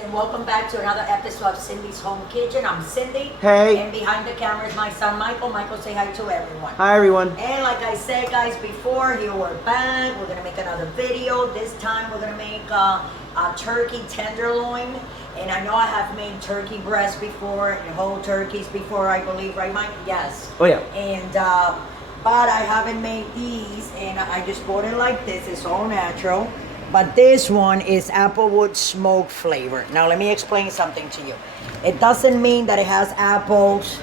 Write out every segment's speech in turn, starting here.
And welcome back to another episode of Cindy's Home Kitchen. I'm Cindy. Hey. And behind the camera is my son Michael. Michael, say hi to everyone. Hi everyone. And like I said, guys, before, here we're back. We're gonna make another video. This time we're gonna make a turkey tenderloin. And I know I have made turkey breast before and whole turkeys before, I believe, right, Mike? Yes. Oh yeah. And but I haven't made these, and I just bought it like this. It's all natural. But this one is Applewood smoke flavor. Now let me explain something to you. It doesn't mean that it has apples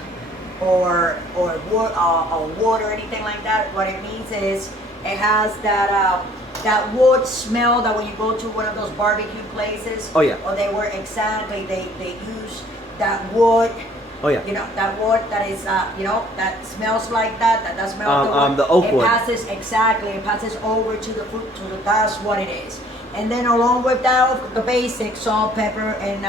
or wood or anything like that. What it means is it has that wood smell that when you go to one of those barbecue places. Oh yeah. Or they use that wood. Oh yeah. You know, that wood that is, that smells like that. That does smell like the oak wood. It passes over to the food. That's what it is. And then along with that, the basic salt, pepper, and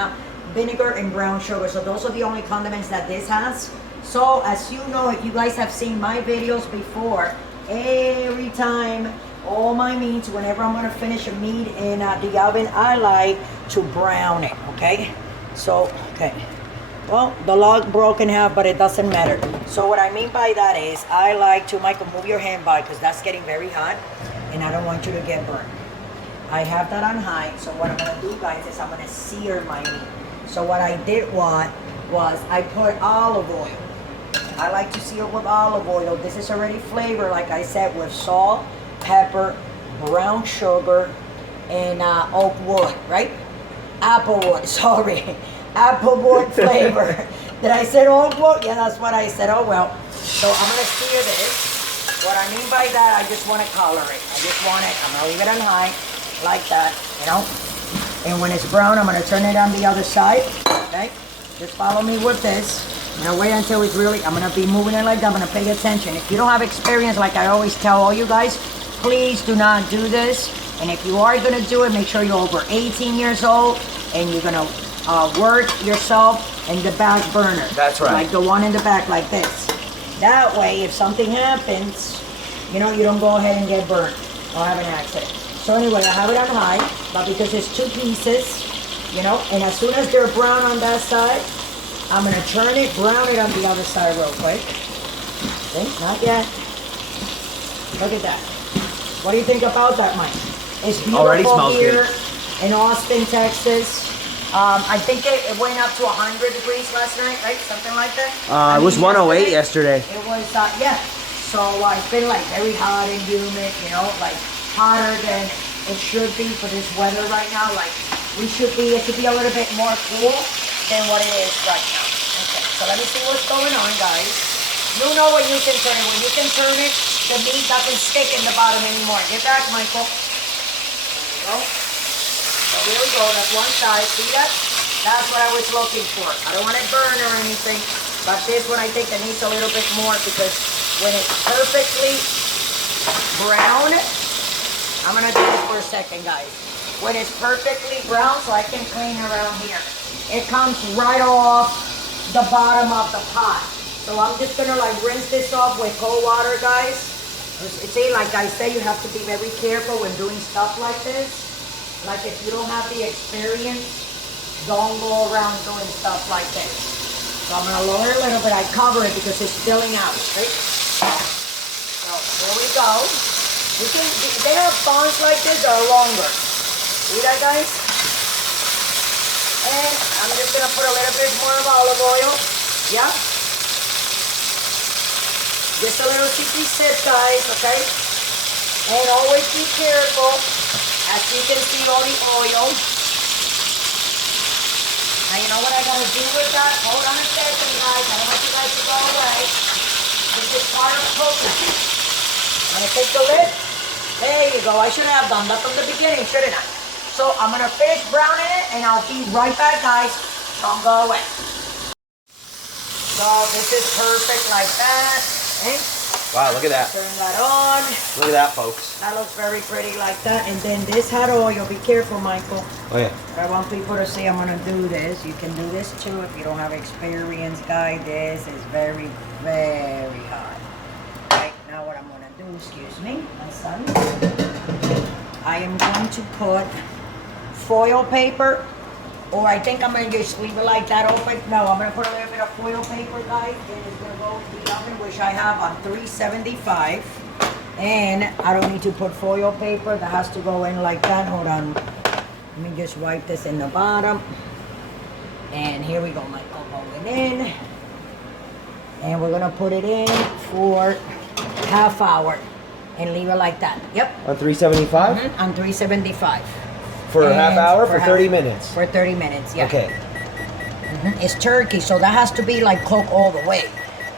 vinegar and brown sugar. So those are the only condiments that this has. So as you know, if you guys have seen my videos before, every time, all my meats, whenever I'm gonna finish a meat in the oven, I like to brown it, okay? So, okay. Well, the log broke in half, but it doesn't matter. So what I mean by that is, I like to, Michael, move your hand by, because that's getting very hot, and I don't want you to get burned. I have that on high, so what I'm gonna do, guys, is I'm gonna sear my meat. So what I did was I put olive oil. I like to sear with olive oil. This is already flavored, like I said, with salt, pepper, brown sugar, and oak wood, right? Applewood, sorry. Applewood flavor. Did I say oak wood? Yeah, that's what I said. Oh well. So I'm gonna sear this. What I mean by that, I just want to color it. I just want it. I'm gonna leave it on high, like that, you know. And when it's brown, I'm gonna turn it on the other side. Okay. Just follow me with this. I'm gonna wait until it's really. I'm gonna be moving it like that. I'm gonna pay attention. If you don't have experience, like I always tell all you guys, please do not do this. And if you are gonna do it, make sure you're over 18 years old and you're gonna work yourself in the back burner. That's right. Like the one in the back, like this. That way, if something happens, you know, you don't go ahead and get burned or have an accident. So anyway, I have it on high, but because it's two pieces, you know, and as soon as they're brown on that side, I'm gonna turn it, brown it on the other side real quick. See, not yet. Look at that. What do you think about that, Mike? It's beautiful. Already smells here good. in Austin, Texas. I think it went up to 100 degrees last night, right? Something like that. It was 108 yesterday. It was, yeah. So it's been like very hot and humid, you know, like hotter than it should be for this weather right now. Like it should be a little bit more cool than what it is right now. Okay, so let me see what's going on, guys. You know when you can turn it. When you can turn it, the meat doesn't stick in the bottom anymore. Get back, Michael. There you go. So here we go, that's one side, see that? That's what I was looking for. I don't want it burned or anything, but this one I think it needs a little bit more because when it's perfectly brown, I'm gonna do this for a second, guys. When it's perfectly brown, so I can clean around here, it comes right off the bottom of the pot. So I'm just gonna like rinse this off with cold water, guys. See, like I say, you have to be very careful when doing stuff like this. Like if you don't have the experience, don't go around doing stuff like this. So I'm gonna lower it a little bit. I cover it because it's spilling out, right? So here we go. You can, they have thongs like this that are longer. See that, guys? And I'm just gonna put a little bit more of olive oil. Yeah. Just a little sippy sip, guys, okay? And always be careful. As you can see, all the oil. Now you know what I gotta do with that? Hold on a second, guys. I don't want you guys to go away. This is part of cooking. I'm gonna take the lid. There you go. I should have done that from the beginning, shouldn't I? So I'm gonna finish browning it, and I'll be right back, guys. Don't go away. So this is perfect like that. Okay? Wow, look at that. Turn that on. Look at that, folks. That looks very pretty like that. And then this hot oil, be careful, Michael. Oh yeah. I want people to see I'm gonna do this. You can do this too if you don't have experience, guys. This is very, very hot. Right, now what I'm gonna do, excuse me, my son. I am going to put foil paper Or I think I'm gonna just leave it like that open. No, I'm gonna put a little bit of foil paper, guys, and it's gonna go in the oven, which I have on 375. And I don't need to put foil paper. That has to go in like that. Hold on. Let me just wipe this in the bottom. And here we go, Michael, going in. And we're gonna put it in for half hour and leave it like that. Yep. On 375? On 375. For a half hour? For 30 half- minutes? For 30 minutes, yeah. Okay. It's turkey, so that has to be like cooked all the way.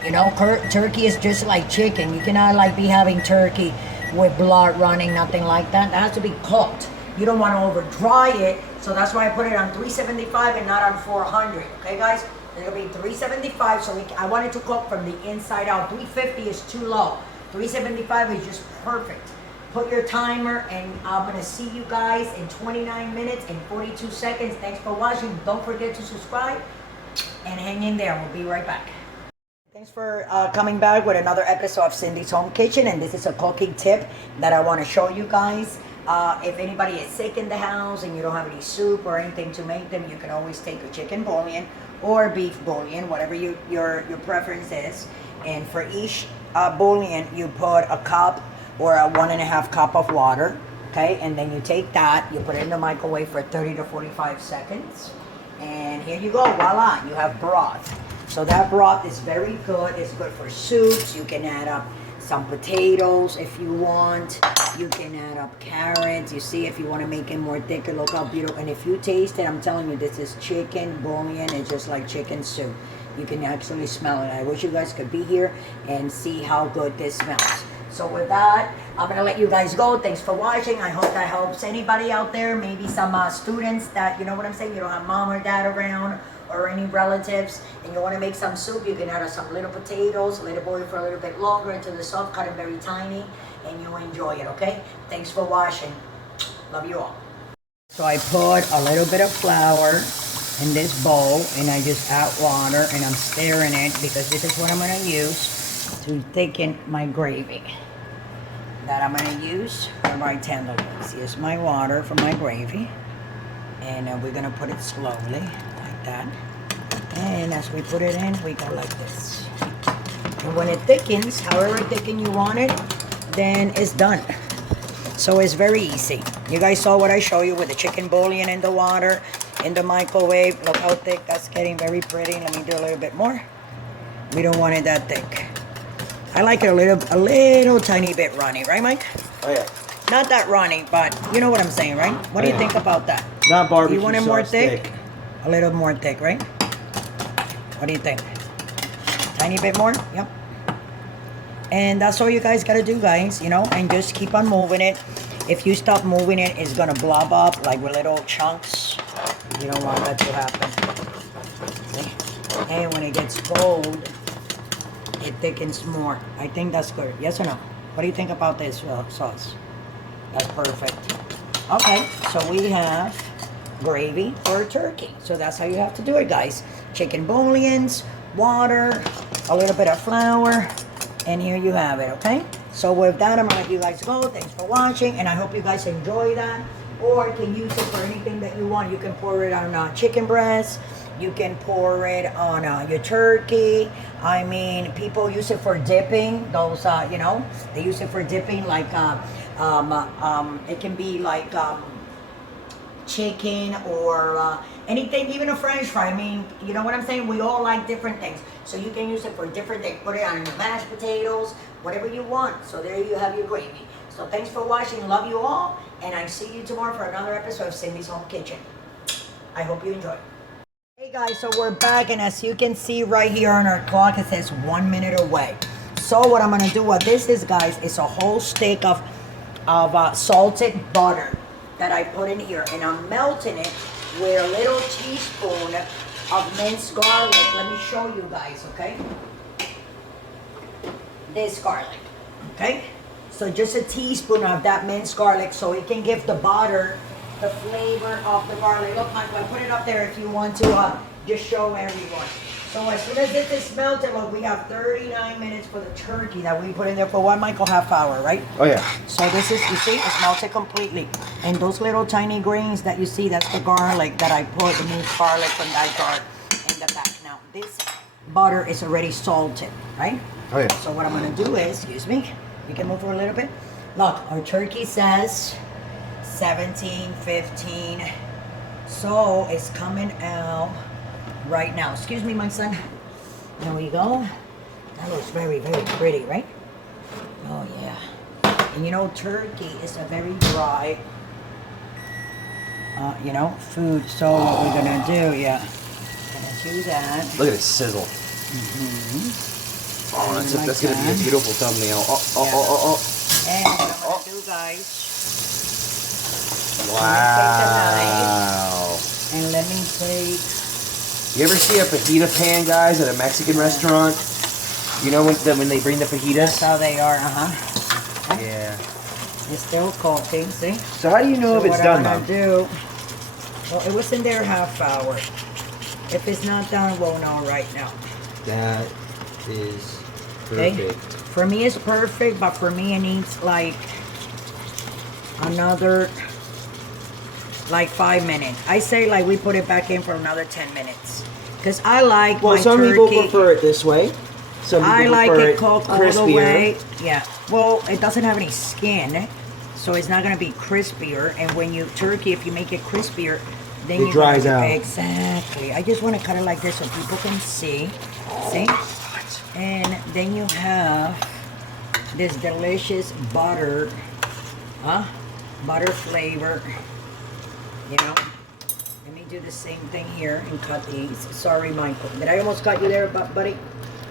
You know, turkey is just like chicken. You cannot like be having turkey with blood running, nothing like that. That has to be cooked. You don't want to over dry it, so that's why I put it on 375 and not on 400. Okay, guys? It'll be 375, so I want it to cook from the inside out. 350 is too low. 375 is just perfect. Put your timer, and I'm gonna see you guys in 29 minutes and 42 seconds. Thanks for watching. Don't forget to subscribe and hang in there. We'll be right back. Thanks for coming back with another episode of Cindy's Home Kitchen, and this is a cooking tip that I want to show you guys. If anybody is sick in the house and you don't have any soup or anything to make them, you can always take a chicken bouillon or beef bouillon, whatever your preference is. And for each bouillon, you put a cup or a 1.5 cup of water, okay? And then you take that, you put it in the microwave for 30 to 45 seconds. And here you go, voila, you have broth. So that broth is very good. It's good for soups. You can add up some potatoes if you want. You can add up carrots. You see, if you want to make it more thicker, look how beautiful. And if you taste it, I'm telling you, this is chicken bouillon. It's just like chicken soup. You can actually smell it. I wish you guys could be here and see how good this smells. So with that, I'm going to let you guys go. Thanks for watching. I hope that helps anybody out there. Maybe some students that, you know what I'm saying, you don't have mom or dad around or any relatives, and you want to make some soup. You can add some little potatoes, let it boil for a little bit longer until the soft, cut it very tiny, and you enjoy it, okay? Thanks for watching. Love you all. So I put a little bit of flour in this bowl, and I just add water, and I'm stirring it because this is what I'm going to use to thicken my gravy that I'm going to use for my tenderloins. Here's my water for my gravy, and we're going to put it slowly like that. And as we put it in, we go like this. And when it thickens, however thicken you want it, then it's done. So it's very easy. You guys saw what I showed you with the chicken bouillon in the water, in the microwave. Look how thick that's getting, very pretty. Let me do a little bit more. We don't want it that thick. I like it a little tiny bit runny, right, Mike? Oh yeah. Not that runny, but you know what I'm saying, right? What do you think about that? Not barbecue You want it more sauce thick? A little more thick, right? What do you think? Tiny bit more? Yep. And that's all you guys gotta do, guys, you know, and just keep on moving it. If you stop moving it, it's gonna blob up like with little chunks. You don't want that to happen. See? And when it gets cold, it thickens more. I think that's good. Yes or no? What do you think about this sauce? That's perfect. Okay, so we have gravy for turkey. So that's how you have to do it, guys. Chicken bouillons, water, a little bit of flour, and here you have it, okay? So with that, I'm gonna let you guys go. Thanks for watching, and I hope you guys enjoy that. Or you can use it for anything that you want. You can pour it on chicken breast. You can pour it on your turkey. I mean, people use it for dipping. Those, you know, they use it for dipping. Like, it can be like chicken or anything, even a French fry. I mean, you know what I'm saying? We all like different things. So you can use it for different things. Put it on your mashed potatoes, whatever you want. So there you have your gravy. So thanks for watching. Love you all. And I see you tomorrow for another episode of Cindy's Home Kitchen. I hope you enjoy. Hey guys, so we're back, and as you can see right here on our clock, it says 1 minute away. So what I'm gonna do, what this is, guys, is a whole stick of salted butter that I put in here, and I'm melting it with a little teaspoon of minced garlic. Let me show you guys, okay? This garlic, okay? So just a teaspoon of that minced garlic, so it can give the butter the flavor of the garlic. Look, Michael, I put it up there if you want to just show everyone. So as soon as this is melted, look, we have 39 minutes for the turkey that we put in there for what, Michael? Half hour, right? Oh yeah. So this is, you see, it's melted completely. And those little tiny grains that you see, that's the garlic that I put, the minced garlic from that jar in the back. Now, this butter is already salted, right? Oh yeah. So what I'm gonna do is, excuse me, we can move for a little bit. Look, our turkey says 17, 15. So it's coming out right now. Excuse me, my son. There we go. That looks very, very pretty, right? Oh, yeah. And you know, turkey is a very dry, you know, food. So what we're going to do, yeah. Gonna do that. Look at it sizzle. Oh, that's going to be a beautiful thumbnail. And what I'm going to do, guys. Wow. And let me take... You ever see a fajita pan, guys, at a Mexican restaurant? You know when they bring the fajitas? That's how they are, Yeah. It's still cooking, see? So how do you know if it's done, Mom? Do, well, it was in there half hour. If it's not done, we'll know right now. That is perfect. Okay? For me, it's perfect, but for me, it needs like another... like 5 minutes. I say like we put it back in for another 10 minutes. Because I like my some turkey. people prefer it this way. Some people I like prefer it cooked all the crispier. way. Yeah. Well, it doesn't have any skin. So it's not going to be crispier. And when you turkey, if you make it crispier, then it dries out. Exactly. I just want to cut it like this so people can see. See? And then you have this delicious butter. Butter flavor. You know, let me do the same thing here and cut these. Sorry, Michael. Did I almost cut you there, buddy?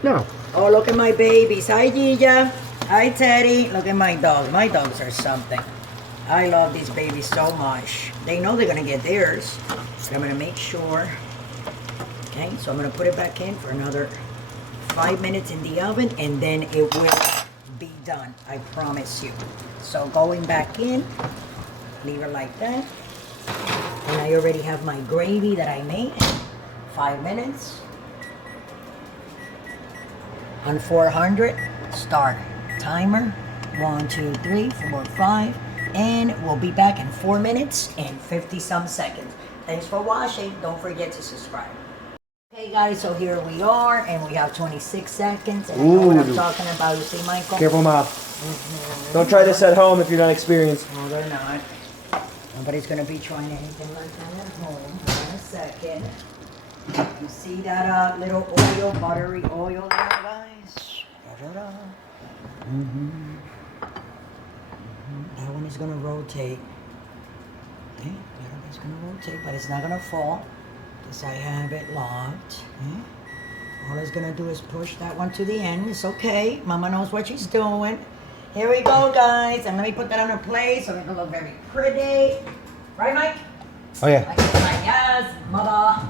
No. Oh, look at my babies. Hi, Gija. Hi, Teddy. Look at my dogs. My dogs are something. I love these babies so much. They know they're going to get theirs. But I'm going to make sure. Okay, so I'm going to put it back in for another 5 minutes in the oven, and then it will be done. I promise you. So going back in, leave it like that. And I already have my gravy that I made. 5 minutes. On 400, start. Timer. 1, 2, 3, 4, 5. And we'll be back in 4 minutes and 50-some seconds. Thanks for watching. Don't forget to subscribe. Okay, guys, so here we are, and we have 26 seconds. And I know what I'm talking about. You see, Michael? Careful, Mom. Don't try this at home if you're not experienced. No, they're not. Nobody's going to be trying anything like that at home. Hold on a second. You see that little oil, buttery oil there, guys? That one is going to rotate. Okay, that one is going to rotate, but it's not going to fall because I have it locked. Okay. All it's going to do is push that one to the end. It's okay. Mama knows what she's doing. Here we go, guys. And let me put that on a plate so it can look very pretty. Right, Mike? Oh, yeah. Like, yes, mother.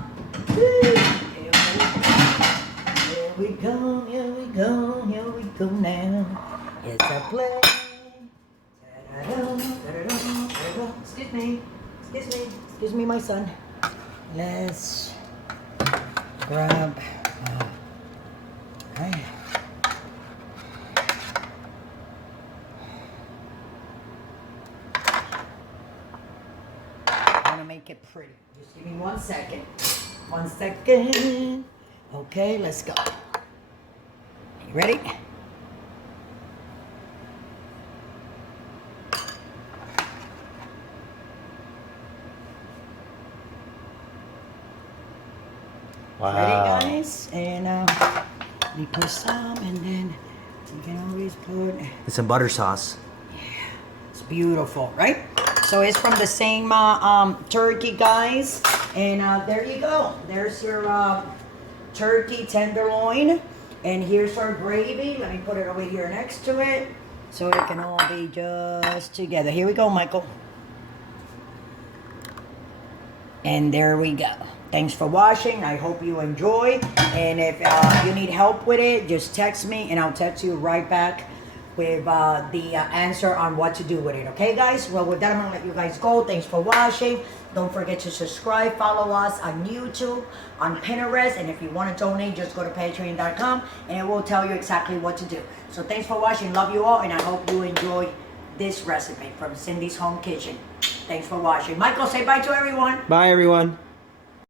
Here we go, here we go, here we go now. It's a play. Excuse me, excuse me, my son. Let's grab, okay. Make it pretty. Just give me 1 second. 1 second. Okay, let's go. You ready? Wow. Ready, guys? And we put some, and then you can always put... And some butter sauce. Yeah, it's beautiful, right? So it's from the same turkey, guys. And there you go. There's your turkey tenderloin. And here's our gravy. Let me put it over here next to it so it can all be just together. Here we go, Michael. And there we go. Thanks for watching. I hope you enjoyed. And if you need help with it, just text me and I'll text you right back with the answer on what to do with it. Okay, guys? Well, with that, I'm gonna let you guys go. Thanks for watching. Don't forget to subscribe, follow us on YouTube, on Pinterest, and if you want to donate, just go to patreon.com and it will tell you exactly what to do. So thanks for watching. Love you all, and I hope you enjoy this recipe from Cindy's Home Kitchen. Thanks for watching. Michael, say bye to everyone. Bye, everyone.